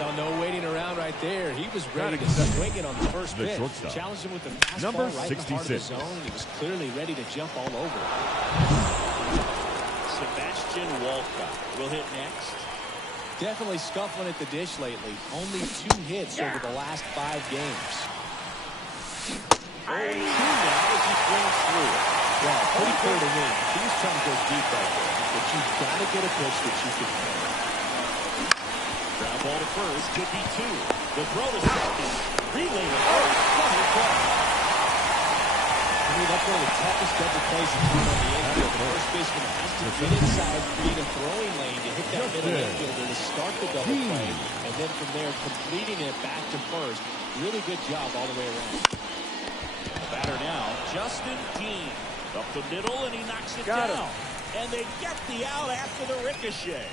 Oh, no waiting around right there. He was ready to swing it on the first pitch. Challenged him with the fastball right in the heart of the zone, and he was clearly ready to jump all over it. Sebastian Walcott will hit next. Definitely scuffling at the dish lately. Only 2 hits over the last 5 games. Oh, 2 now as he swings through it. Well, pretty clear to me. He was trying to go deep right there. But you've got to get a pitch that you can handle. Ground ball to first. Could be 2. The throw to second. Relay to first. Double play. I mean, that's one of the toughest double plays you can do on the infield. The first baseman has to get inside, create a throwing lane to hit that middle infielder to start the double play. And then from there, completing it back to first. Really good job all the way around. The batter now, Justin Dean. Up the middle, and he knocks it down. And they get the out after the ricochet.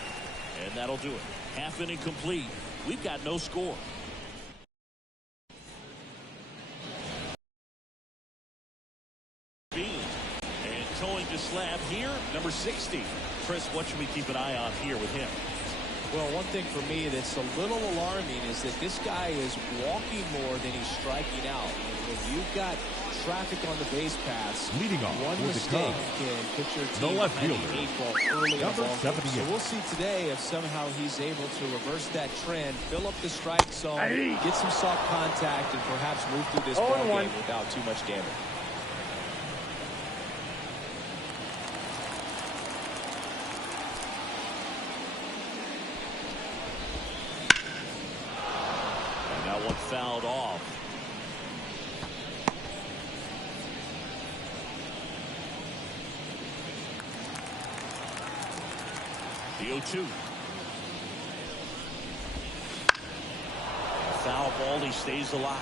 And that'll do it. Half inning complete. We've got no score. And towing to slab here, number 60. Chris, what should we keep an eye on here with him? Well, one thing for me that's a little alarming is that this guy is walking more than he's striking out. And when you've got traffic on the base paths, leading off one mistake can put your team the left fielder, early number 78. So we'll see today if somehow he's able to reverse that trend, fill up the strike zone, get some soft contact, and perhaps move through this ball game without too much damage. Fouled off. The 0-2. Foul ball, he stays alive.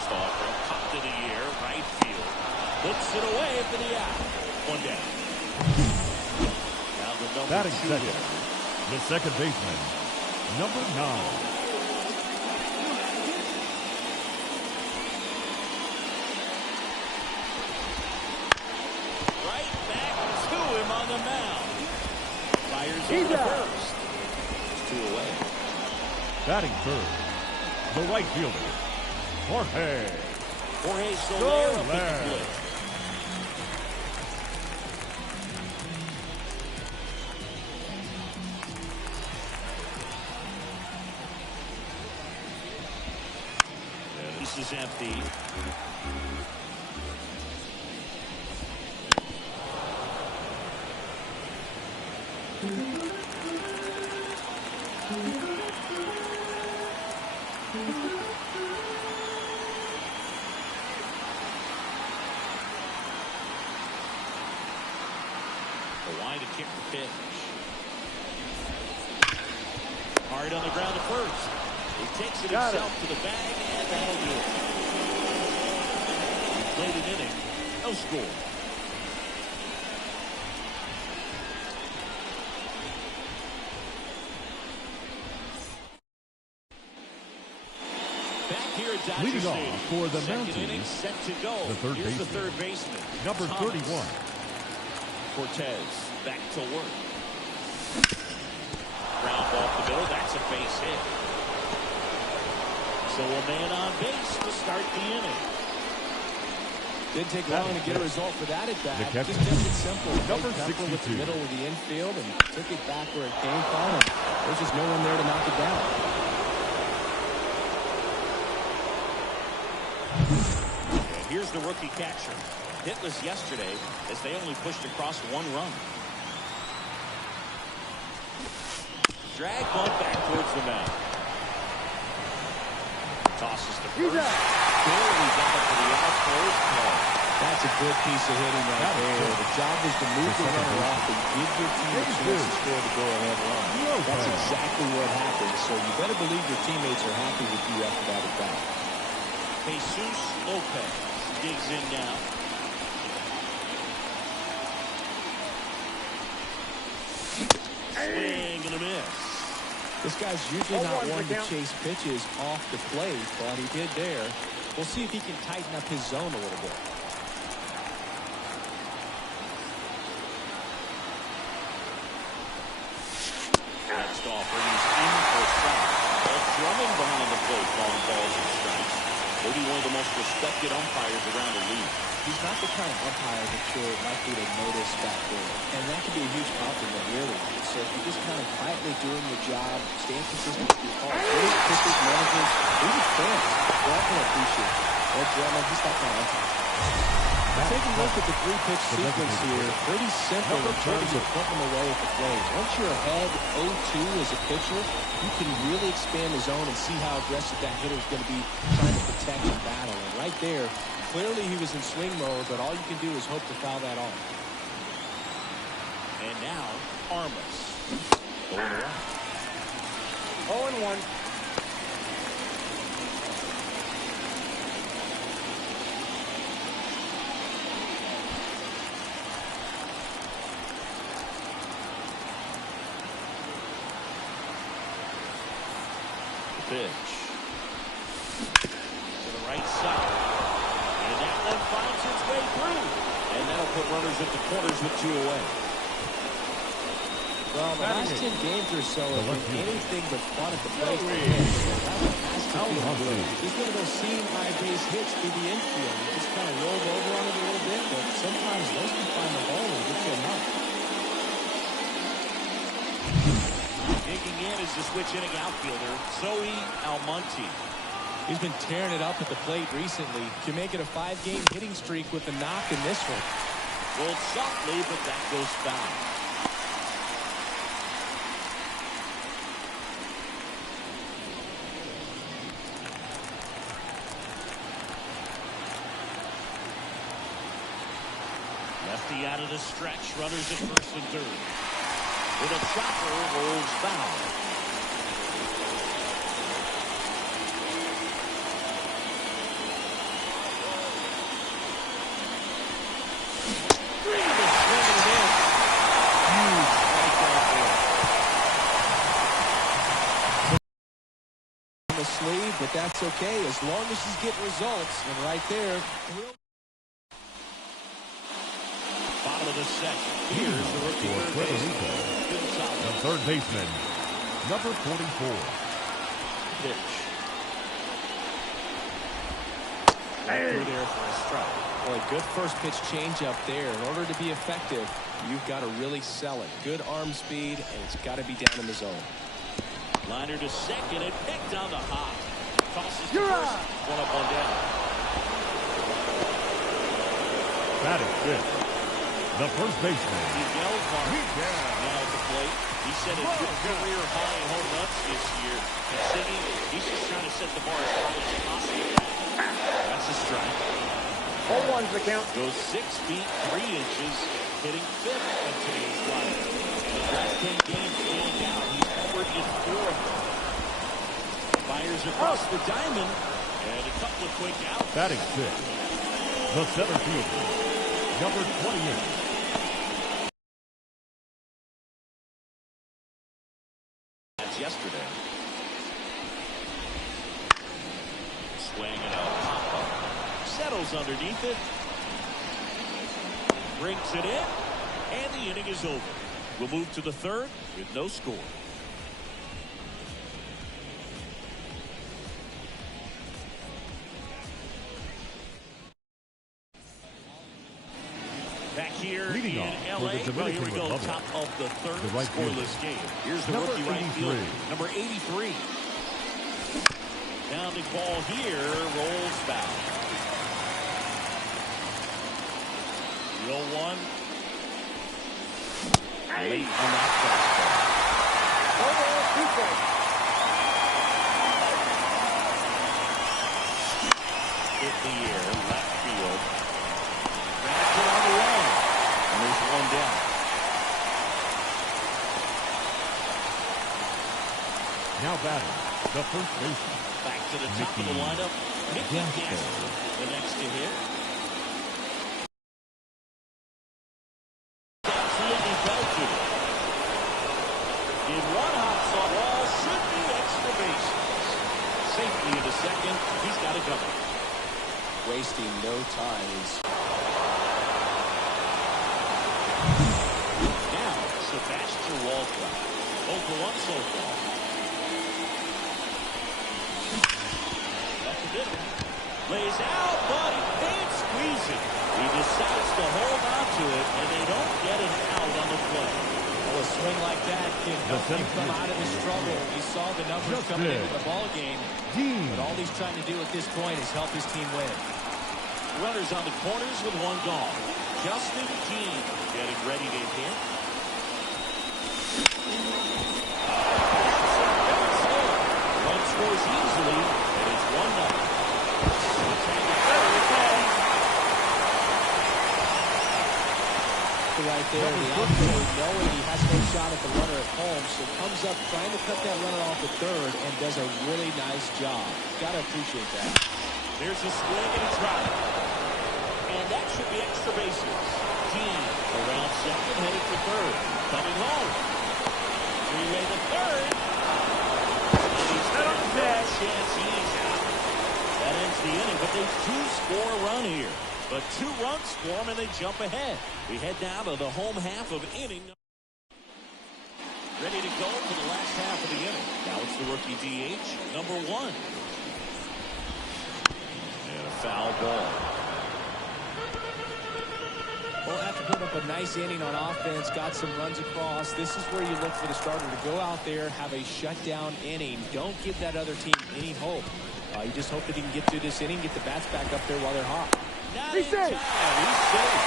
Stalker popped in the air, right field. Puts it away for the out. 1 down. Batting second, the second baseman, number 9. Right back to him on the mound. Fires over first. It's 2 away. Batting third, the right fielder, Jorge Soler up at the plate. This is empty. The line to kick the pitch. Hard on the ground to first. He takes it himself to the bag, and that'll do it. He played an inning. No score. Back here at Dodger leading Stadium. off for the Second Mounties, inning set to go. the third Here's baseman, the third baseman, number Thomas. 31. Cortez back to work. Ground ball up the middle. That's a base hit. So a man on base to start the inning. Didn't take long to get a result for that at bat. Just kept it simple. Number Temple with the 62. middle of the infield and took it back where it came from. And there's just no one there to knock it down. And here's the rookie catcher. Hitless yesterday as they only pushed across 1 run. Drag bunt back towards the mound. Tosses the first. Barely got it to the outfield. That's a good piece of hitting right there. The job is to move the runner off and give your team a chance to score the go-ahead run. That's exactly what happened. So you better believe your teammates are happy with you after that at bat. Jesus Lopez digs in now. Swing and a miss. This guy's usually not one to chase pitches off the plate, but he did there. We'll see if he can tighten up his zone a little bit. offer. He's in for strike. Well, drumming behind the plate, calling balls and strikes. Maybe one of the most respected umpires around the league. He's not the kind of umpire that you're likely to notice back there. And that can be a huge compliment, really. So if you're just kind of quietly doing your job, staying consistent with your call, great pitchers, managers, even fans, they're all going to appreciate it. Well, Drummond, he's not going to umpire. Taking a look at the three-pitch sequence here, pretty simple in terms of putting them away at the plate. Once you're ahead 0-2 as a pitcher, you can really expand the zone and see how aggressive that hitter is going to be trying to protect and battle. And right there, clearly he was in swing mode, but all you can do is hope to foul that off. And now, Armas. Going around. 0-1. Pitch to the right side, and that one finds its way through, and that'll put runners at the corners with 2 away. Well, the last 10 games or so have been anything but fun at the plate for him. So that one has to feel good. He's one of those seam high base hits through the infield. He just kind of rolled over on it a little bit, but sometimes those can find the hole and get you a knock. Digging in is the switch hitting outfielder, Zoe Almonte. He's been tearing it up at the plate recently. Can make it a 5-game hitting streak with a knock in this one. Rolled softly, but that goes foul. Lefty out of the stretch, runners at first and third. With a chopper, rolls foul. Swinging it in. Huge strikeout there. On the sleeve, but that's okay as long as he's getting results. And right there, Bottom of the second. Here's the rookie For third Puerto baseman. Rico, Gonzalez. the third baseman, number 44. Pitch. Through there for a strike. boy, good first pitch changeup there. In order to be effective, you've got to really sell it. Good arm speed, and it's got to be down in the zone. Liner to second and picked on the hop. Tosses to first. One up, one down. That is good. The first baseman. Miguel Vargas now at the plate. He set a good career high in home runs this year. And Siggy, he's just trying to set the bar as high as possible. That's a strike. 0-1's the count. Goes 6 feet 3 inches, hitting fifth in today's lineup. And his last 10 games standing out, he's covered in 4 of them. Fires across the diamond, and a couple of quick outs. Batting sixth, the center fielder, number 28. Yesterday. Swing and a pop-up. Settles underneath it. Brings it in. And the inning is over. We'll move to the third with no score. Back here Leading in off LA. for the Well, here we Dominican go. Republic. Top of the third The right scoreless fielder. game. Here's the Number rookie right 83. fielder. Number 83. Pounding ball here. Rolls back. The 0-1. Late on that fastball. Hit the air. Left field. Back on the way. And there's one down. Now batting, the first baseman. Back to the top of the lineup. Mickey Gaston, the next to hit. Absolutely belted it. In one hop saw wall, should be extra bases. Safely into second. He's got it covered. Wasting no time. Now, Sebastian Walcott. for 1 so far. Up the middle. Lays out, but he can't squeeze it. He decides to hold on to it, and they don't get an out on the play. Well, a swing like that can help you come out of the struggle. You saw the numbers coming into the ball game. But all he's trying to do at this point is help his team win. Runners on the corners with 1 gone. Justin Dean getting ready to hit. Run scores easily, and it's 1-0. Right there, the outfielder knowing he has no shot at the runner at home, so comes up trying to cut that runner off at third and does a really nice job. Got to appreciate that. There's a swing and a drop. And that should be extra bases. Dean around second, headed for third. Coming home. Three-way to third. And he's got a bad chance. He's out. That ends the inning, but they do score a run here. But 2 runs for them, and they jump ahead. We head now to the home half of inning. Ready to go for the last half of the inning. Now it's the rookie DH, number 1. And a foul ball. Well, after putting up a nice inning on offense, got some runs across, this is where you look for the starter to go out there, have a shutdown inning. Don't give that other team any hope. You just hope that he can get through this inning, get the bats back up there while they're hot. He's safe. He's safe.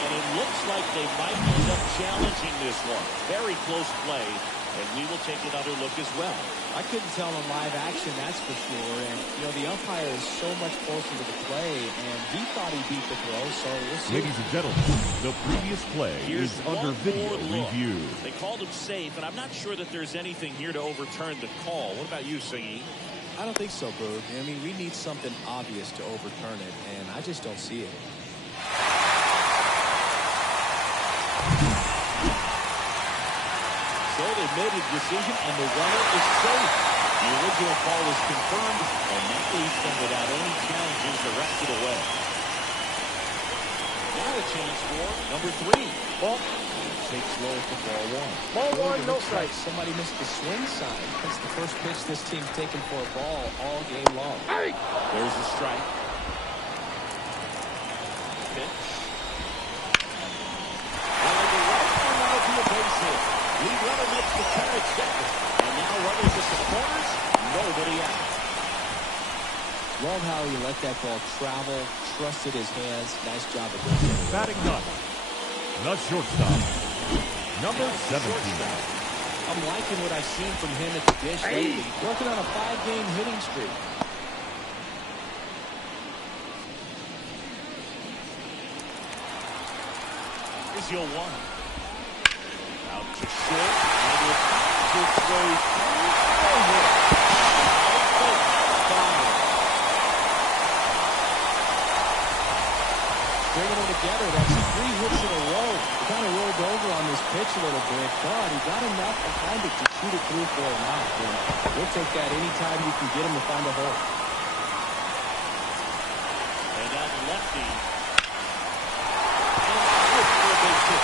And it looks like they might end up challenging this one. Very close play, and we will take another look as well. I couldn't tell in live action, that's for sure. And, you know, the umpire is so much closer to the play, and he thought he beat the throw, so we'll see. Ladies and gentlemen, the previous play is under video review. They called him safe, and I'm not sure that there's anything here to overturn the call. What about you, Singy? I don't think so, Boo. I mean, we need something obvious to overturn it, and I just don't see it. So they made a decision, and the runner is safe. The original call is confirmed, and that leaves them without any challenges the rest of the way. Now a chance for number 3. Ball. Takes low for ball 1. Ball 1, no strike. Somebody missed the swing sign. That's the first pitch this team's taken for a ball all game long. Hey! There's a strike. Pitch. And the right one out to a base hit. Lead runner makes the turn at second. And now runners at the corners. Nobody out. Love how he let that ball travel, trusted his hands. Nice job of doing it. Batting ninth, the shortstop, number 17. I'm liking what I've seen from him at the dish lately. Working on a 5-game hitting streak. Here's your 1. Out to short. And it finds its way through. Bringing them together, that's 3 hits in a row. He kind of rolled over on this pitch a little bit, but he got enough behind it to shoot it through for a knock. And we'll take that anytime you can get him to find a hole. And that lefty. And out for a big hit.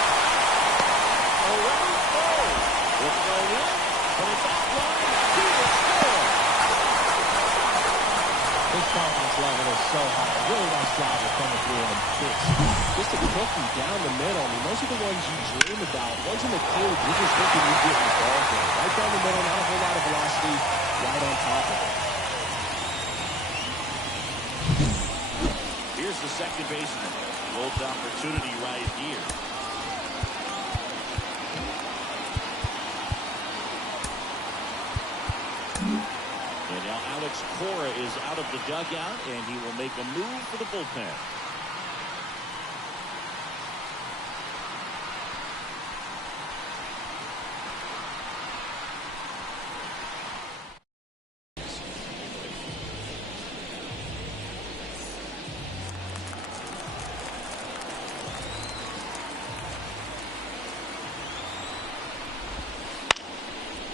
Already throws. It's no in, but it's offline. He will score. His confidence level is so high. Really nice job of coming through and pitch. Just a cookie down the middle. I mean, those are the ones you dream about. Ones in the cube, you're just thinking you get in the ball game. Right down the middle, not a whole lot of velocity, right on top of it. Here's the second baseman. Low opportunity right here. And now Alex Cora is out of the dugout, and he will make a move for the bullpen.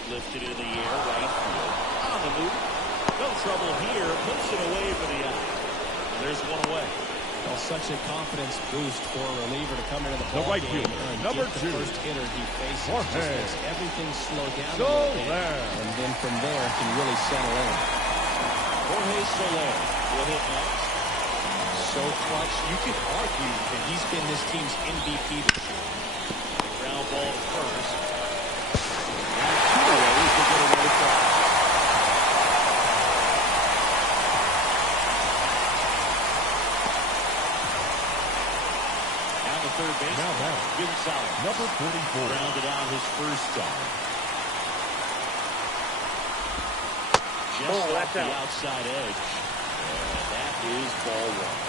Lifted in the air, right field. On the move. No trouble here. Puts it away for the out. And there's one away. Well, such a confidence boost for a reliever to come into the ball right game fielder, and number get 2. the first hitter he faces. Jorge. Just makes everything slow down a So little bit, there. and then from there can really settle in. Jorge Soler will hit next. So clutch, you could argue that he's been this team's MVP this year. Ground ball to first. And 2 aways to get away from. Down to third base. Now that Gonzalez. number 44. Grounded out his first time. Just off the outside edge. And that is ball 1.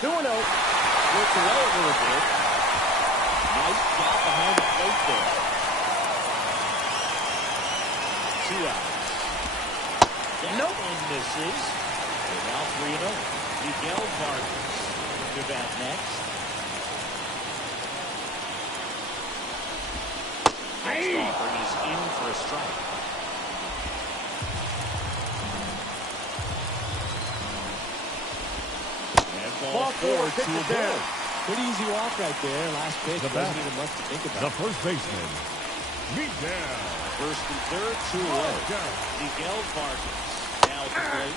2-0. Worked away a little bit. Nice job behind the plate there. 2 outs. That one misses. And now 3-0. Miguel Vargas to bat next. Next offering is in for a strike. Ball 4 to a ball. Pretty easy walk right there. Last pitch wasn't even much to think about. The first baseman, Miguel. First and third, 2 away. Miguel Vargas now at the plate.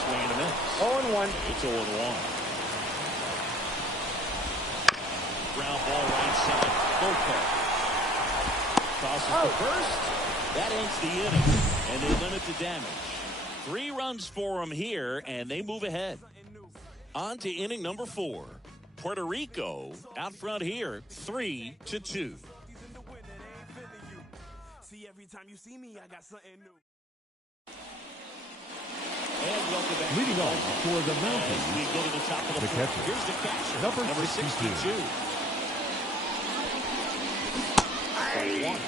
Swing and a miss. 0-1. It's 0-1. Ground ball right side. Lopez. Tosses to first. That ends the inning. And they limit the damage. 3 runs for them here, and they move ahead. On to inning number 4. Puerto Rico out front here, 3-2. And welcome back. Leading off for the Mountains, we go to the top of the fourth. catcher. Here's the catcher, Number 62. 1.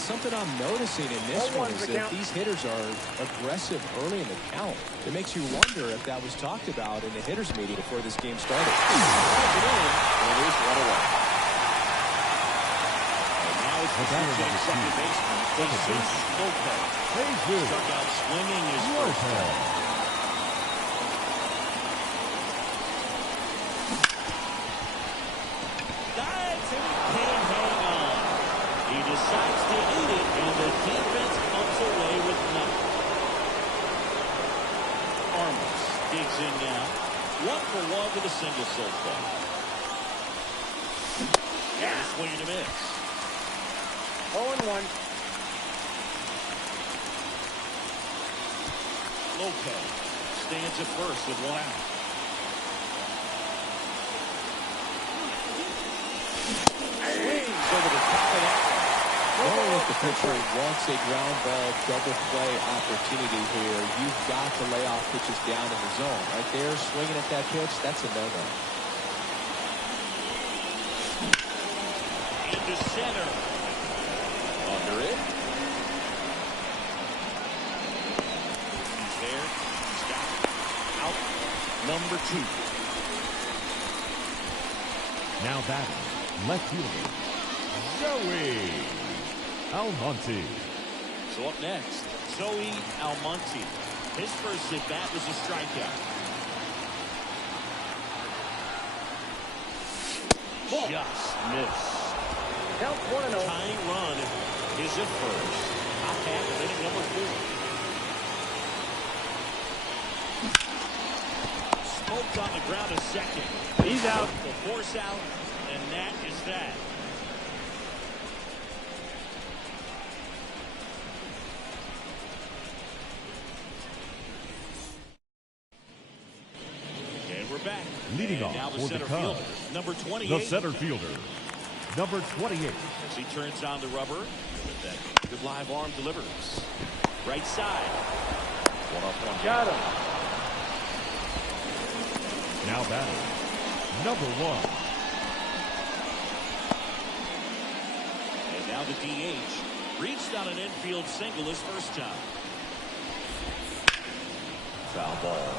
Something I'm noticing in this one is that these hitters are aggressive early in the count. It makes you wonder if that was talked about in the hitters meeting before this game started. And there's 1 away. And now it's the second baseman, Jesus Lopez. Struck out swinging his first time. Dives and he can't hang on. He decides to eat it, and the defense comes away with nothing. Armas digs in now. 1 for 1 with a single so far. And a swing and a miss. 0-1. Lopez stands at first with 1 out. Swings over the top of that. Knowing that the pitcher wants a ground ball double play opportunity here, you've got to lay off pitches down in the zone. Right there, swinging at that pitch, that's a no-no. Into center. Under it. He's there. He's got it. Out. Number 2. Now batting, left fielder, Joey Almonte. So up next, Zoe Almonte. His first at bat was a strikeout. Just missed. Count 1-0. Tying run is at first. Top half of inning number 4. Smoked on the ground a second. He's out. The force out, and that is that. And we're back. Leading And off now the for the center Cubs, fielder, number 28. the center fielder, number 28. As he turns on the rubber, that good live arm delivers. Right side. 1-off 1. Got him. Now batting, number 1. And now the DH reached on an infield single his first time. Foul ball.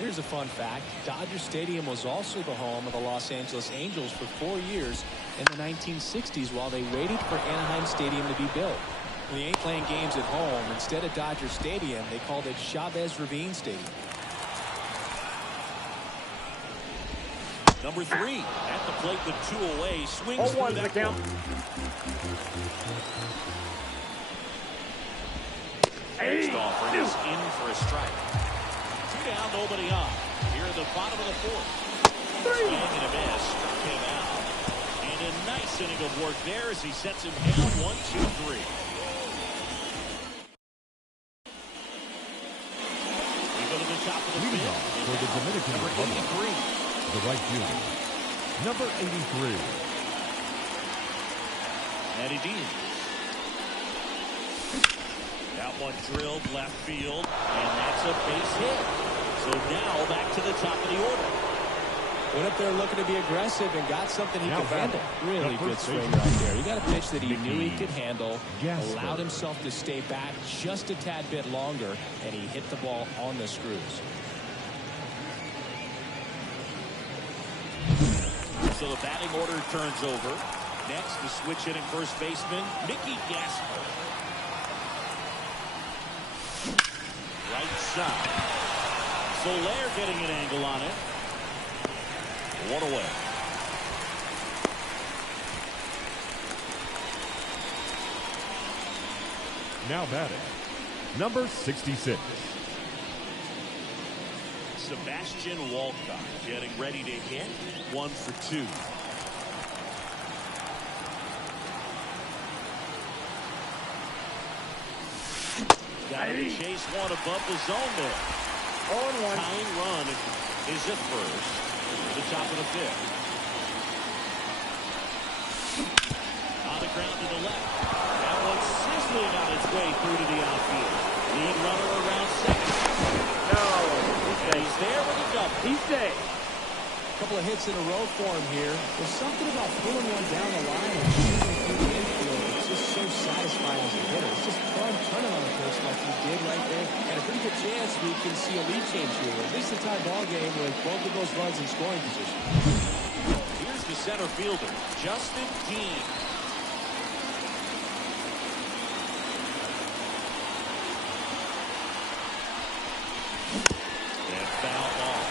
Here's a fun fact. Dodger Stadium was also the home of the Los Angeles Angels for 4 years in the 1960s while they waited for Anaheim Stadium to be built. When they ain't playing games at home, instead of Dodger Stadium, they called it Chavez Ravine Stadium. Number 3 at the plate with 2 away. Swings through 0-1 the that count. Next offer is in for a strike. 2 down, nobody on. Here at the bottom of the 4th. Swing and a miss. Struck him out. And a nice inning of work there as he sets him down 1-2-3. We go to the top of the Leading fifth. off for the Dominican Number Republic, 83. the right fielder, number 83. Eddie Dean. That one drilled left field, and that's a base hit. So now back to the top of the order. Went up there looking to be aggressive and got something he Now could handle. Really good swing right there. He got a pitch that he knew he could handle, allowed himself to stay back just a tad bit longer, and he hit the ball on the screws. So the batting order turns over. Next, the switch hitting first baseman, Mickey Gasper. Right side. Soler getting an angle on it. 1 away. Now batting, number 66. Sebastian Walcott getting ready to hit. 1 for 2. Got to chase one above the zone there. 0-1. Tying run is at first. To the top of the 5th. On the ground to the left. That one sizzling on its way through to the outfield. Lead runner around second. No. And he's there with a double. He's safe. A couple of hits in a row for him here. There's something about pulling one down the line and shooting through the infield. It's just so satisfying as a hitter. It's just fun turning on the pitch like he did right there. And a pretty good chance we can see a lead change here. At least a tie ball game with both of those runs in scoring position. Here's the center fielder, Justin Dean. And foul ball.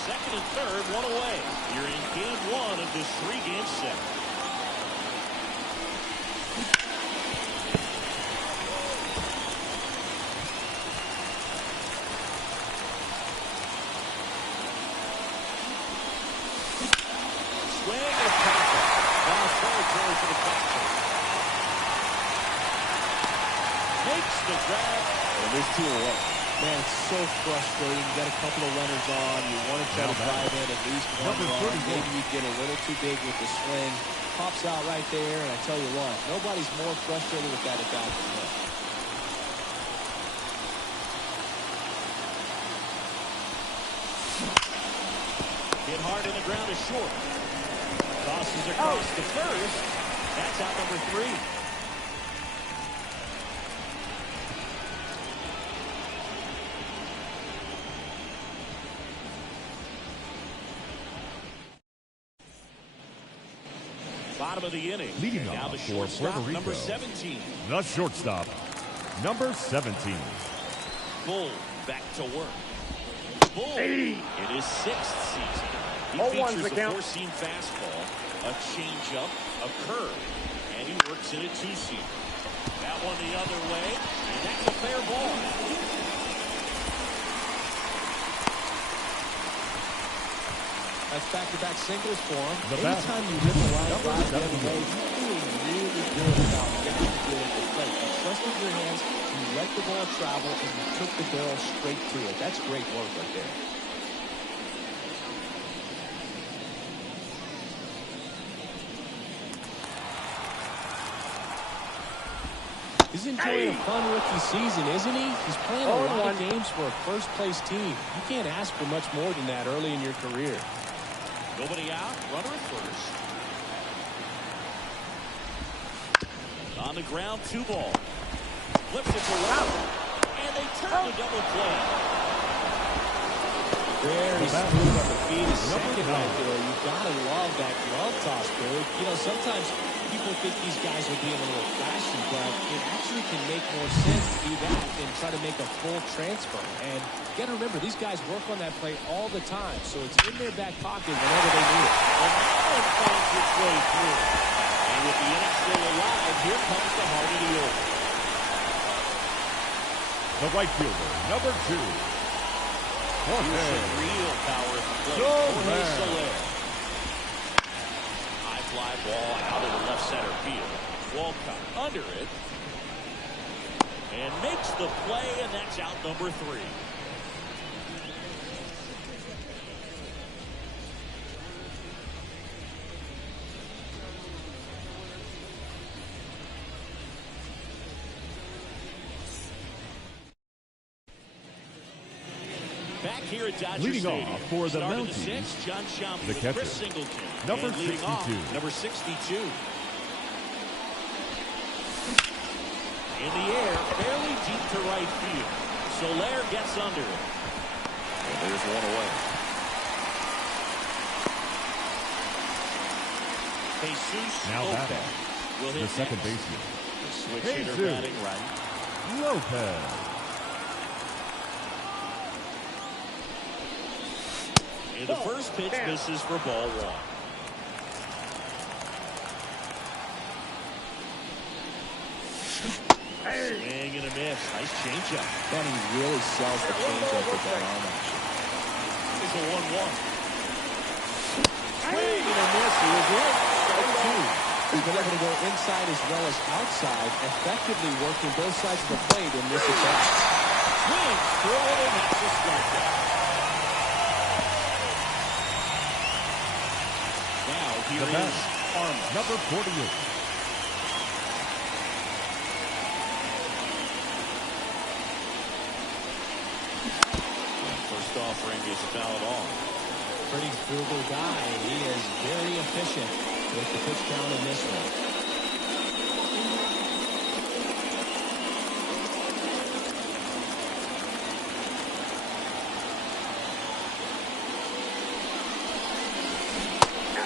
Second and third, 1 away. You're in game 1 of this 3-game set. Swing and a pop. Foul territory for the catcher. Makes the grab. And there's 2 away. Man, it's so frustrating. You got a couple of runners on. You want to try to drive in at least one run. Maybe you get a little too big with the swing. Pops out right there, and I tell you what, nobody's more frustrated with that at bat than him. Hit hard in the ground is short. Tosses across the first. That's out number 3. Bottom of the inning. Leading Now off the for shortstop, Puerto Rico, number 17. the shortstop, number 17. Bull back to work. Bull in his 6th season. He 0-1's features the a count. 4-seam fastball, a changeup, a curve, and he works in a 2-seam. That one the other way, and that's a fair ball. That's back-to-back singles for him. The bat, Anytime you rip a line number drive the other 78. way, you're feeling really good about getting to get at the plate. You trusted your hands, you let the ball travel, and you took the barrel straight to it. That's great work right there. He's enjoying a fun rookie season, isn't he? He's playing a lot of games for a first-place team. You can't ask for much more than that early in your career. Nobody out, runner at first. On the ground, 2 ball. Flips it for out, and they turn the double play. Very smooth on the feet. A second right there. You've got to love that glove toss, dude. You know, sometimes people think these guys are being a little flashy, but it actually can make more sense to do that than try to make a full transfer. And you got to remember, these guys work on that play all the time, so it's in their back pocket whenever they need it. And that one finds its way through. And with the inning still alive, here comes the heart of the order. The right fielder, number 2. Here's some real power at the plate. Jorge Soler. High fly ball out of the left center field. Walcott under it. And makes the play, and that's out number 3. Back here at Dodger Leading Stadium. off for the Start of Mounties, the 6th, John Schaumburg, the catcher, Chris Singleton. number And leading 62. off, number 62. In the air, fairly deep to right field. Soler gets under it. And there's one away. Jesus Now Lopez batting, will hit the second next. baseman, The switch hitter Jesus batting right. Lopez. And the first pitch misses for ball 1. Swing and a miss. Nice changeup. And he really sells the changeup with that arm action. It's a 1-1. Swing and a miss. He was in. Strike 2. He's been able to go inside as well as outside, effectively working both sides of the plate in this attack. Swing through it, and that's a strikeout. Now here The is Armas. Number 48. First offering is fouled off. Pretty frugal guy. He is very efficient with the pitch count in this one.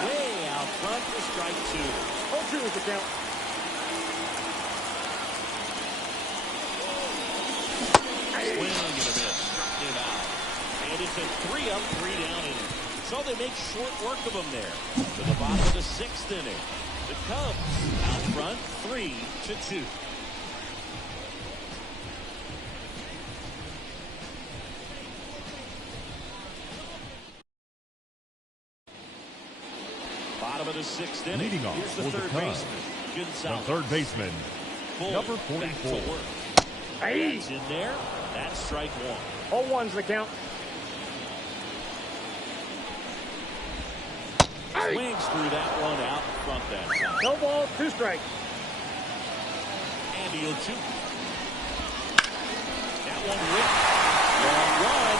Way out front for strike 2. 0-2 is the count. Swing and a miss. Him out. And it's a 3-up, 3-down inning. So they make short work of him there. To the bottom of the 6th inning. The Cubs out front, 3-2. Bottom of the 6th inning. Leading off Here's the for the third Cubs, baseman, the Gonzalez. third baseman, Full number back to 44. work. Hey. That's in there. That's strike 1. 0-1's the count. Swings through that one out in front that time. No ball, 2 strikes. And he'll 2. That one ripped. Long run.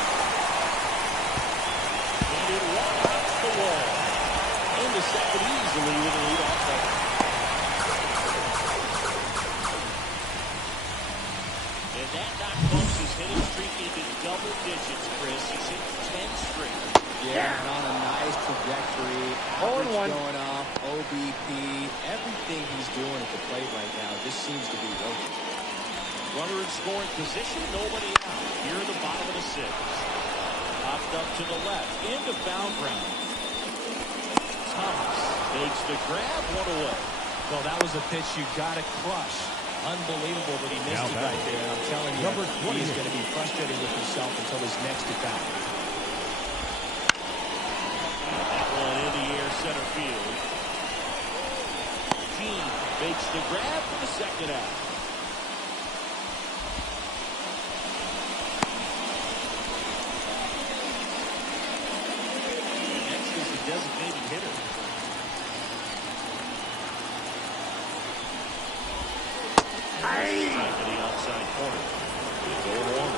And it walks the wall. Into second easily with a leadoff double. And that knock bumps his hitting streak into double digits, Chris. He's hit 10 straight. Yeah, and on a nice trajectory. Average going up, OBP, everything he's doing at the plate right now just seems to be working. Runner in scoring position, nobody out. Here in the bottom of the 6th. Popped up to the left, into foul ground. Thomas makes the grab, one away. Well, that was a pitch you got to crush. Unbelievable that he missed it right there. And I'm telling you, Number 20. he's going to be frustrated with himself until his next at bat. That one in the air, center field. Dean makes the grab for the second out. And next is the designated hitter. Strike to the outside corner. It's 0-1.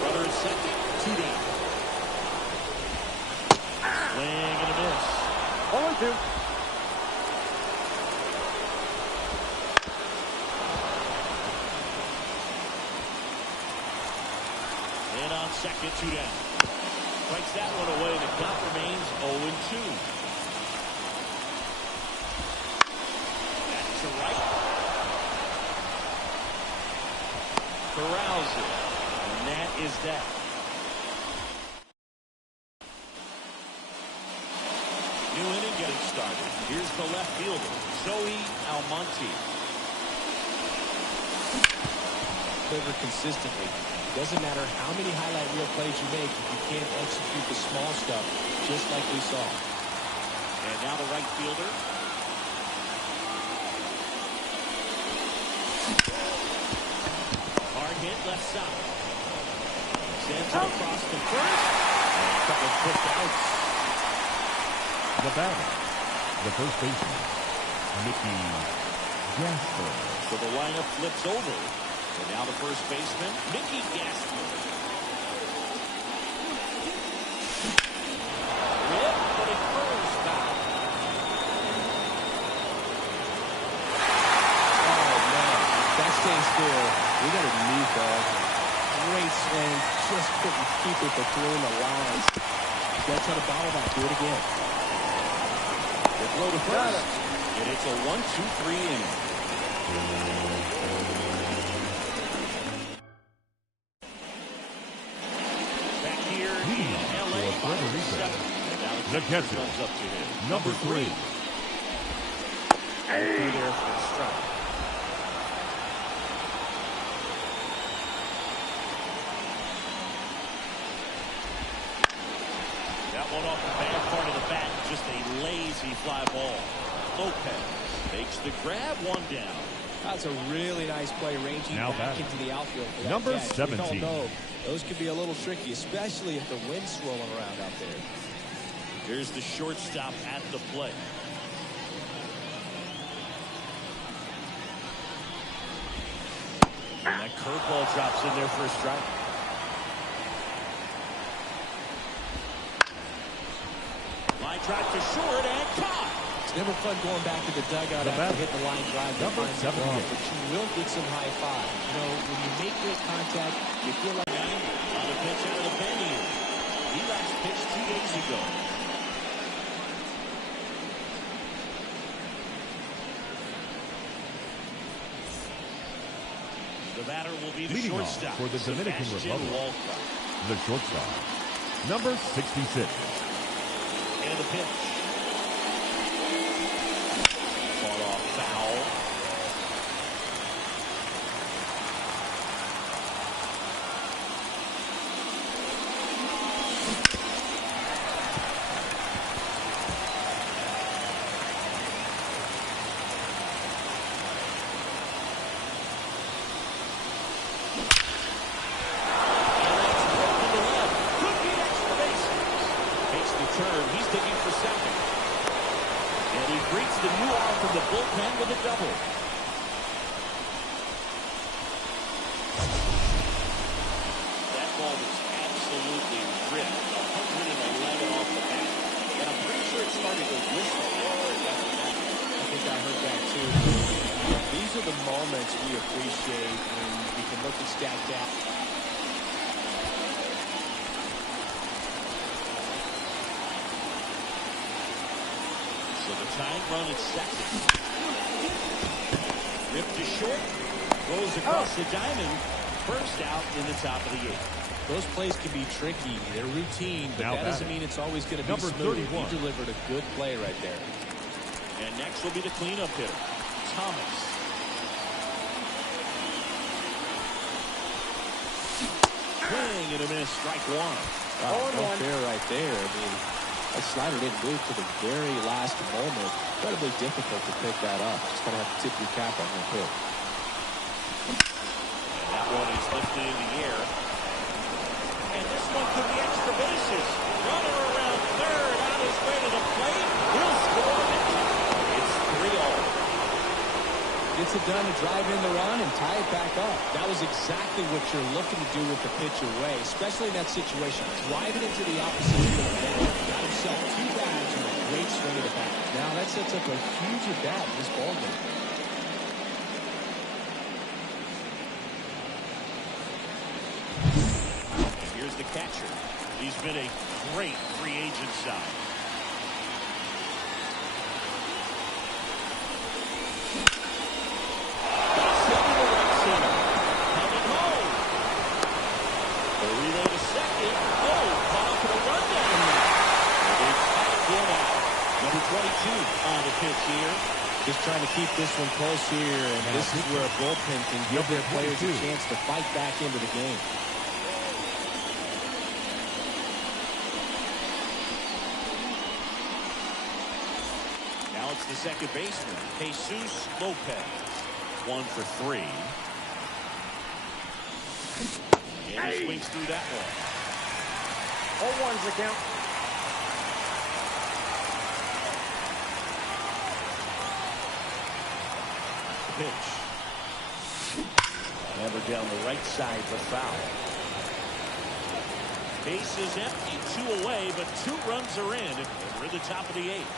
Brother at second, 2 down. Swing and a miss. 0-2. And on second, 2 down. Strikes that one away. The count remains 0-2. That's to right. Corrals it. And that is that. New inning getting started. Here's the left fielder, Zoe Almonte. Deliver consistently. Doesn't matter how many highlight reel plays you make if you can't execute the small stuff, just like we saw. And now the right fielder. Hard hit left side. Sends it across the first. And a couple of quick outs. The batter, the first baseman, Mickey Gasper. So the lineup flips over. And now the first baseman, Mickey Gasper. Rip, but it curves back. Oh, man. If that stays still, we got a new ball. Great swing. Just couldn't keep it between the lines. You got to try to bottle that. Do it again. They blow to first. And it's a 1-2-3 inning. Back here in LA, Puerto Rico. the catcher comes up to him. Number 3. Through there for a strike. That one off the bad part of the bat. Just a lazy fly ball. Lopez makes the grab, one down. That's a really nice play, ranging Now back batting. into the outfield for that Number catch. 17. We all know those can be a little tricky, especially if the wind's swirling around out there. Here's the shortstop at the plate. And that curveball drops in there for a strike. Line drive to short and caught. It's never fun going back to the dugout The after batter. hitting the line drive. Number 78. But you will get some high five. You know, when you make good contact, you feel like... On the pitch out of the pen here. He last pitched 2 days ago. The batter will be the Leading off shortstop for the Dominican Sebastian Republic. Walcott. The shortstop, number 66. And the pitch. Fought off foul. He's digging for second. And he greets the new arm from the bullpen with a double. That ball was absolutely ripped. 111 off the bat. And I'm pretty sure it started to whistle after it got the bat. I think I heard that too. These are the moments we appreciate when we can look at stat data. So the tying run at second. Ripped to short. Goes across the diamond. First out in the top of the 8th. Those plays can be tricky. They're routine, but Now that doesn't batting. mean it's always going to be Number smooth. 31. He delivered a good play right there. And next will be the cleanup hitter, Thomas. Swing and a miss, strike one. Wow, no fair right there. I mean, that slider didn't move to the very last moment. Incredibly difficult to pick that up. Just going to have to tip your cap on that pick. And that one is lifted in the air. And this one could be extra bases. Runner around third on his way to the plate. He'll score it. It's 3-0. Gets it done to drive in the run and tie it back up. That was exactly what you're looking to do with the pitch away, especially in that situation. Drive it into the opposite field. Got himself 2 bags and a great swing of the bat. Now that sets up a huge at-bat in this ballgame. Here's the catcher. He's been a great free agent sign. On the pitch here. Just trying to keep this one close here, and this is where a bullpen can give their players a chance to fight back into the game. Now it's the second baseman, Jesus Lopez. 1 for 3. And he swings through that one. All ones the count. Pitch. Never down the right side for foul. Base is empty, 2 away, but 2 runs are in, and we're at the top of the 8th.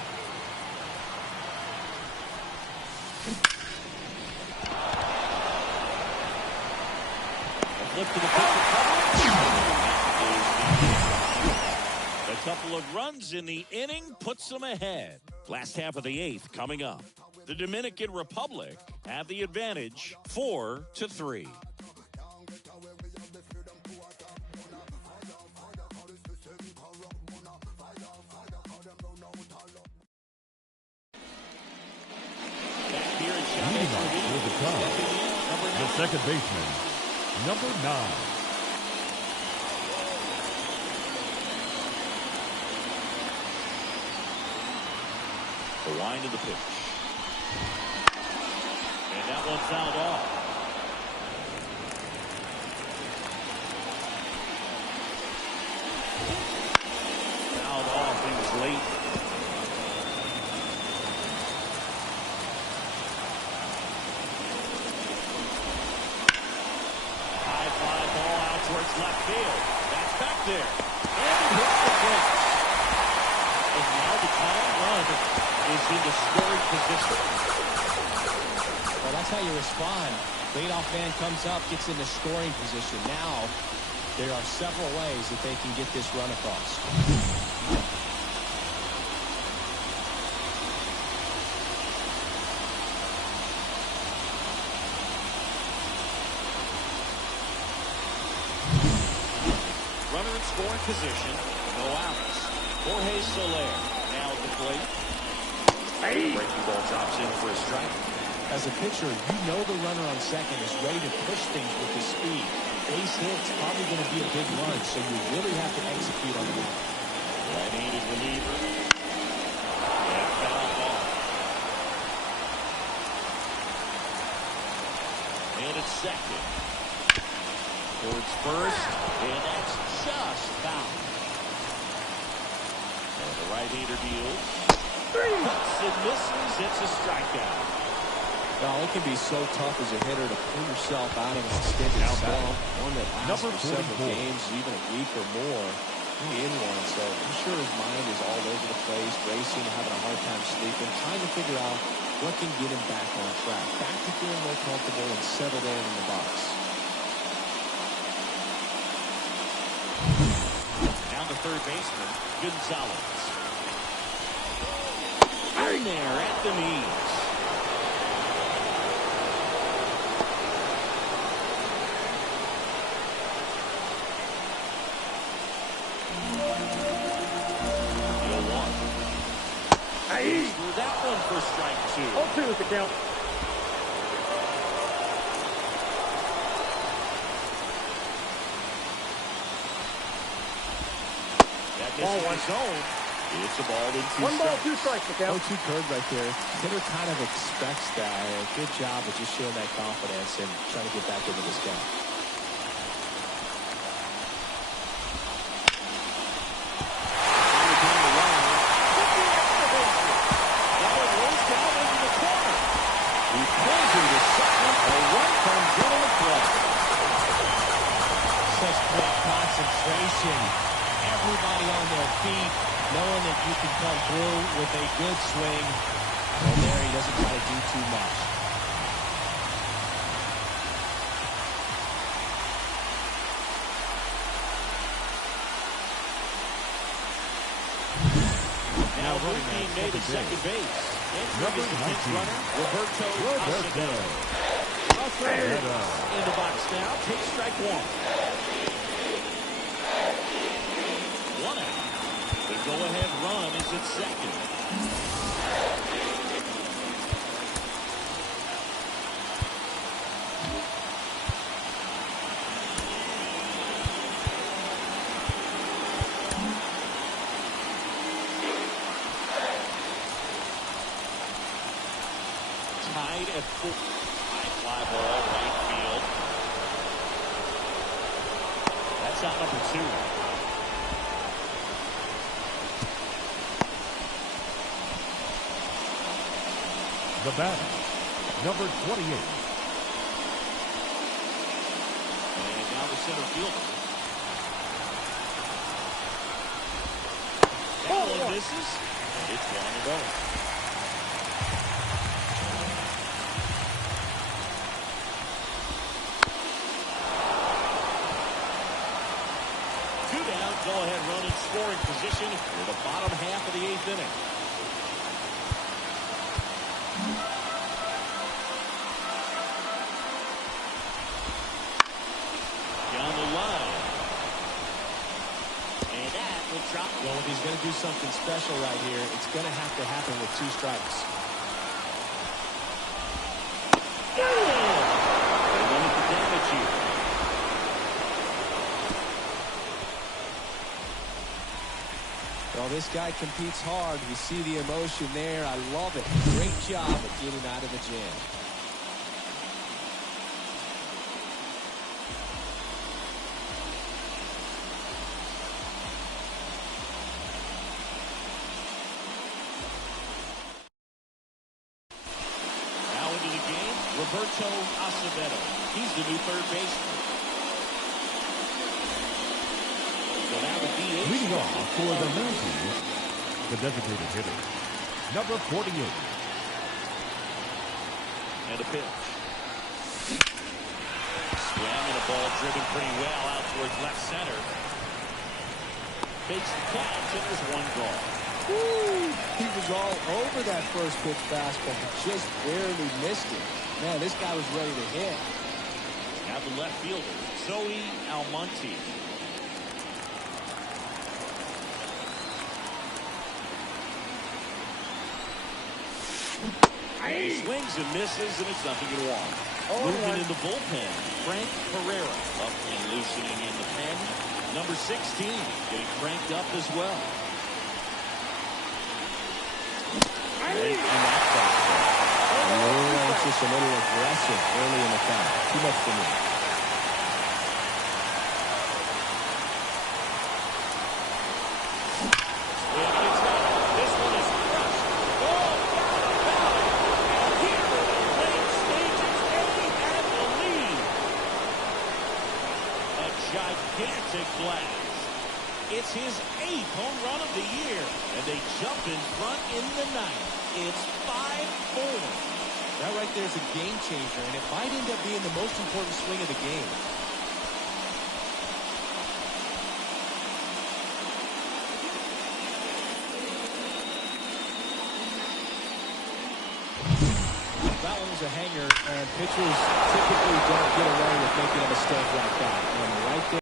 A flip to the pitcher. A couple of runs in the inning puts them ahead. Last half of the 8th coming up. The Dominican Republic have the advantage 4-3. The second baseman, number 9. The wind of the pitch. And that one fouled off. Fouled off. He was late. High fly ball out towards left field. That's back there. And he hits the pitch. And now the tying run is in the scoring position. Well, that's how you respond. Leadoff man comes up, gets into scoring position. Now, there are several ways that they can get this run across. Runner in scoring position. No outs. Jorge Soler now at the plate. Breaking ball drops in for a strike. As a pitcher, you know the runner on second is ready to push things with his speed. Base hit's probably going to be a big run, so you really have to execute on the move. Right-handed reliever. And foul ball. And it's second. Towards first, and that's just foul. And the right-hander deals. Cuts and misses. It's a strikeout. Well, it can be so tough as a hitter to pull yourself out of an extended spell, one that lasts for several games, even a week or more, in one. So I'm sure his mind is all over the place, racing, having a hard time sleeping, trying to figure out what can get him back on track, back to feeling more comfortable and settled in the box. Down to third baseman, Gonzalez. In there at the knees. That one for strike 2. 0-2 is the count. That misses the zone. It's a ball in 2 1 ball, strikes. 2 strikes the count. 0-2 curve right there. Hitter kind of expects that. Good job of just showing that confidence and trying to get back into this count. Everybody on their feet, knowing that you can come through with a good swing. And there he doesn't try to do too much. made at second base. Entering is the pinch runner, Roberto Acevedo. In the box now, takes strike one. One out. The go-ahead run is at second. Tied at 4. High fly ball, right field. That's out number 2. The batter, number 28. And now the center fielder. That one misses. And it's 1-0. Go-ahead run in scoring position for the bottom half of the 8th inning. Down the line. And that will drop. Well, if he's going to do something special right here, it's going to have to happen with 2 strikes. They limit the damage here. Well, this guy competes hard. You see the emotion there. I love it. Great job of getting out of the jam. Now into the game, Roberto Acevedo. He's the new third baseman. So now the DH. Leading off for the Mounties, the designated hitter, number 48. And a pitch. Swing and a ball driven pretty well out towards left center. Takes the catch and there's 1 gone. Woo! He was all over that first pitch fastball, but just barely missed it. Man, this guy was ready to hit. Now the left fielder, Zoe Almonte. He swings and misses, and it's 0-1. Moving in the bullpen, Frank Pereira up and loosening in the pen. Number 16 getting cranked up as well. Late in that fastball. A little anxious, a little aggressive early in the count. Too much for me. This one is crushed. Ball down the valley. And here in the late stages, they have the lead. A gigantic blast. It's his 8th home run of the year. And they jump in front in the 9th. It's 5-4. That right there is a game changer, and it might end up being the most important swing of the game. That one was a hanger, and pitchers typically don't get away with making a mistake like that. And right there.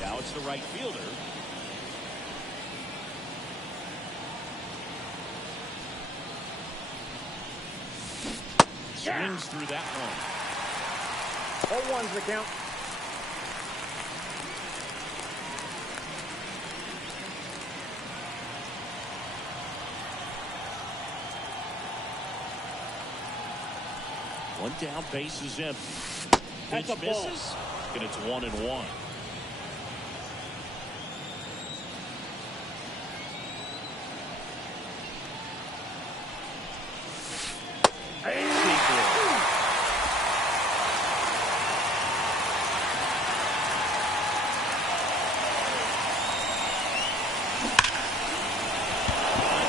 Now it's the right fielder. Swings through that one. 0-1's the count. One down, base is empty. That's Pitch a ball. misses, and it's 1-1.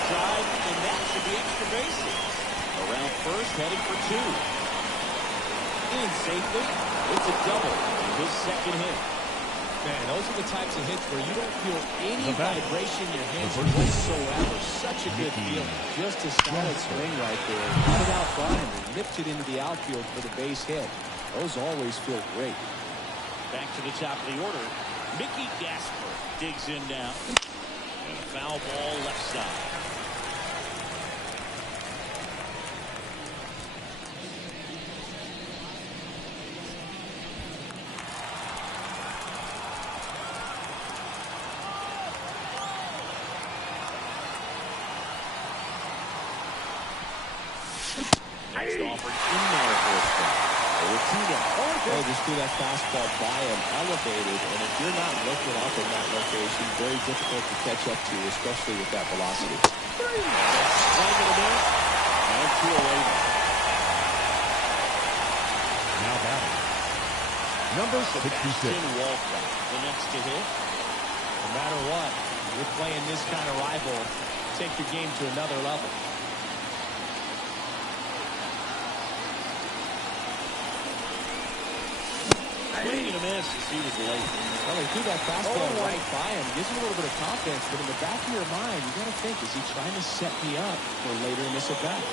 Drive, and that should be extra bases. Around first, heading for 2. in safely. It's a double. His second hit. Man, those are the types of hits where you don't feel any vibration in your hands The first whatsoever. Such a good feel. Just a solid swing right there. Got it out front and nipped it into the outfield for the base hit. Those always feel great. Back to the top of the order. Mickey Gasper digs in now. And a foul ball left side. Next offered in there for a strike. Oh, just threw that fastball by him, elevated, and if you're not looking up in that location, very difficult to catch up to, especially with that velocity. Swing and a miss. And 2 away. Now batting. Number 66. Sebastian Walcott, the next to hit. No matter what, you're playing this kind of rival, take your game to another level. Swing and a miss as he was late. Well, he threw that fastball right by him. Gives him a little bit of confidence, but in the back of your mind, you got to think, is he trying to set me up for later in this at-bat?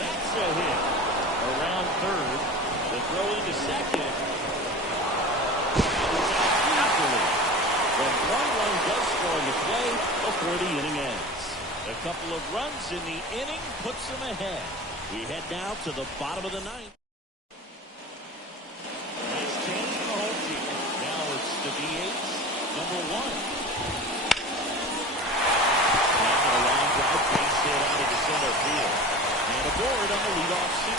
That's a hit. Around third. The throw into second. Easily. But 1 run does score in the play before the inning ends. A couple of runs in the inning puts them ahead. We head now to the bottom of the ninth. Nice chance for the home team. Now it's the DH, number 1. Now a long drive base hit out of the center field. And aboard on the leadoff seat.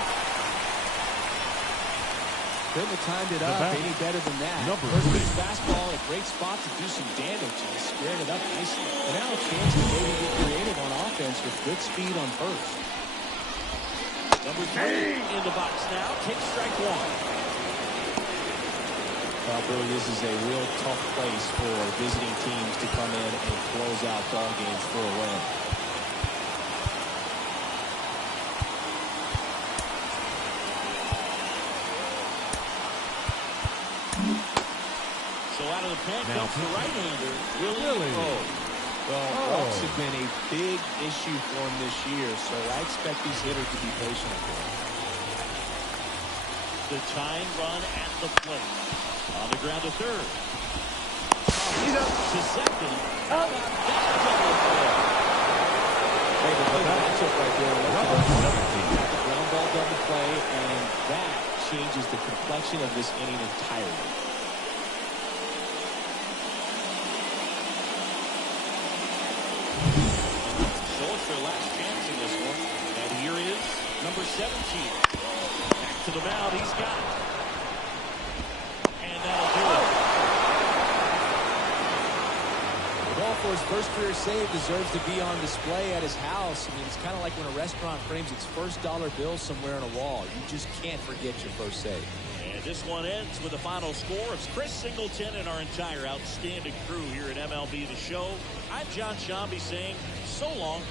Couldn't have timed it up any better than that. First pitch fastball in a great spot to do some damage. And squared it up nicely. And now a chance to maybe get creative on offense with good speed on first. Number 3 in the box now. Takes strike 1. Well, Billy, this is a real tough place for visiting teams to come in and close out ball games for a win. So out of the pen comes the right-hander, Willie. Well, walks have been a big issue for him this year, so I expect these hitters to be patient up there. The tying run at the plate. On the ground to third. He's up. To second. Out. That double play. Hey, the big matchup right there. The ground ball double play, and that changes the complexion of this inning entirely. So it's their last chance in this one. And here is number 17. Back to the mound. He's got it. And that'll do it. Ball for his first career save deserves to be on display at his house. I mean, it's kind of like when a restaurant frames its first dollar bill somewhere on a wall. You just can't forget your first save. And this one ends with a final score. It's Chris Singleton and our entire outstanding crew here at MLB The Show. I'm John Shambi saying so long.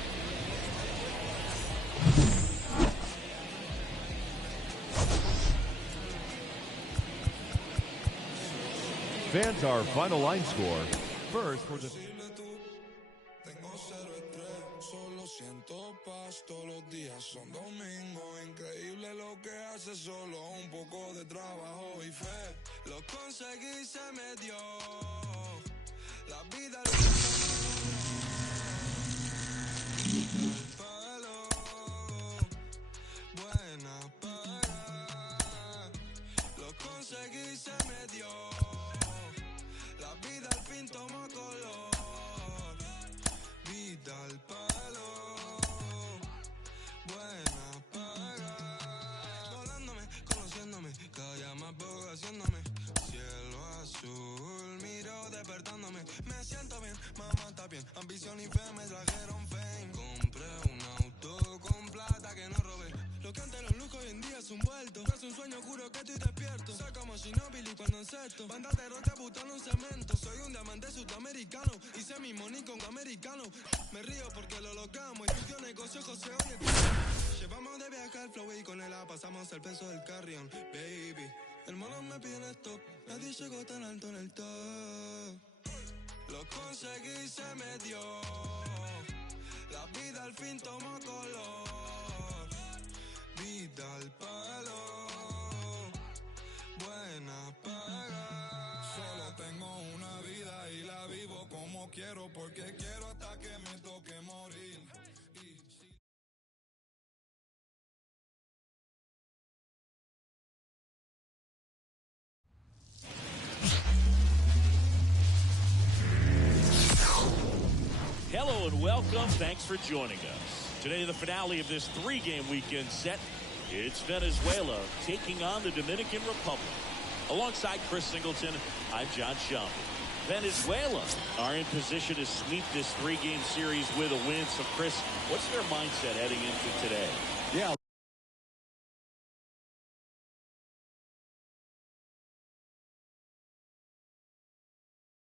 Fans, our final line score. First for the... Solo siento paz, todos los días son domingo. Increíble lo que hace, solo un poco de trabajo y fe. Lo conseguí, se me dio. La vida el palo. Buena para. Lo conseguí, se me dio. La vida al fin toma color. Vida al palo, buena paga. Volándome, conociéndome, cada día más veo haciéndome. Cielo azul, miro despertándome. Me siento bien, mamá está bien. Ambición y fe me trajeron fame. Compré un auto con plata que no robé. Lo que antes los lujos hoy en día es un vuelto. Es un sueño juro que estoy despierto. Soy como Ginóbili cuando encesto. Banda terror te butando un cemento. Soy un diamante sudamericano. Hice mi money con americano. Me río porque lo logramos. Estudio negocio José hoy. Llevamos y con él la pasamos el peso del carrión, baby. El mono me pide el stop, nadie llegó tan alto en el top. Lo conseguí y se me dio. La vida al fin tomó color. Vida al palo. Buena paga. Solo tengo una vida y la vivo como quiero, porque quiero hasta que me toque morir. Hello and welcome. Thanks for joining us. Today, the finale of this three-game weekend set. It's Venezuela taking on the Dominican Republic. Alongside Chris Singleton, I'm John Schaum. Venezuela are in position to sweep this three-game series with a win. So, Chris, what's their mindset heading into today? Yeah.